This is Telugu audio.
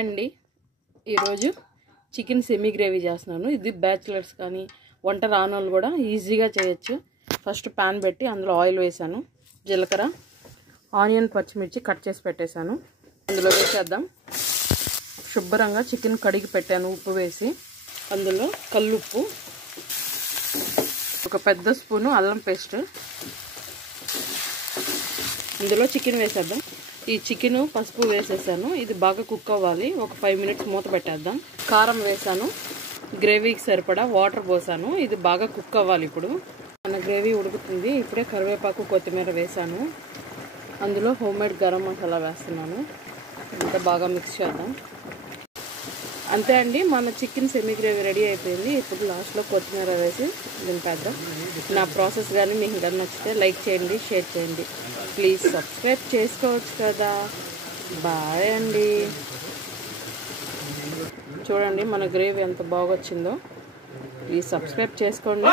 హాయ్ అండి, ఈరోజు చికెన్ సెమీ గ్రేవీ చేస్తున్నాను. ఇది బ్యాచిలర్స్ కానీ వంట రానోళ్ళు కూడా ఈజీగా చేయొచ్చు. ఫస్ట్ పాన్ పెట్టి అందులో ఆయిల్ వేసాను, జీలకర్ర, ఆనియన్, పచ్చిమిర్చి కట్ చేసి పెట్టేశాను. అందులో వేసేద్దాం. శుభ్రంగా చికెన్ కడిగి పెట్టాను ఉప్పు వేసి. అందులో కల్లుప్పు, ఒక పెద్ద స్పూను అల్లం పేస్ట్, ఇందులో చికెన్ వేసేద్దాం. ఈ చికెన్ పసుపు వేసేసాను. ఇది బాగా కుక్ అవ్వాలి. ఒక 5 మినిట్స్ మూత పెట్టేద్దాం. కారం వేసాను, గ్రేవీకి సరిపడా వాటర్ పోసాను. ఇది బాగా కుక్ అవ్వాలి. ఇప్పుడు మన గ్రేవీ ఉడుకుతుంది. ఇప్పుడే కరివేపాకు, కొత్తిమీర వేసాను. అందులో హోమ్మేడ్ గరం మసాలా వేస్తున్నాను. ఇంకా బాగా మిక్స్ చేద్దాం. అంతే అండి, మన చికెన్ సెమీ గ్రేవీ రెడీ అయిపోయింది. ఇప్పుడు లాస్ట్లో కొత్తిమీర వేసి దింపేద్దాం. నా ప్రాసెస్ కానీ మీకు కానీ నచ్చితే లైక్ చేయండి, షేర్ చేయండి. ప్లీజ్ సబ్స్క్రైబ్ చేసుకోవచ్చు కదా. బాయ్ అండి. చూడండి మన గ్రేవీ ఎంత బాగా వచ్చిందో. ప్లీజ్ సబ్స్క్రైబ్ చేసుకోండి.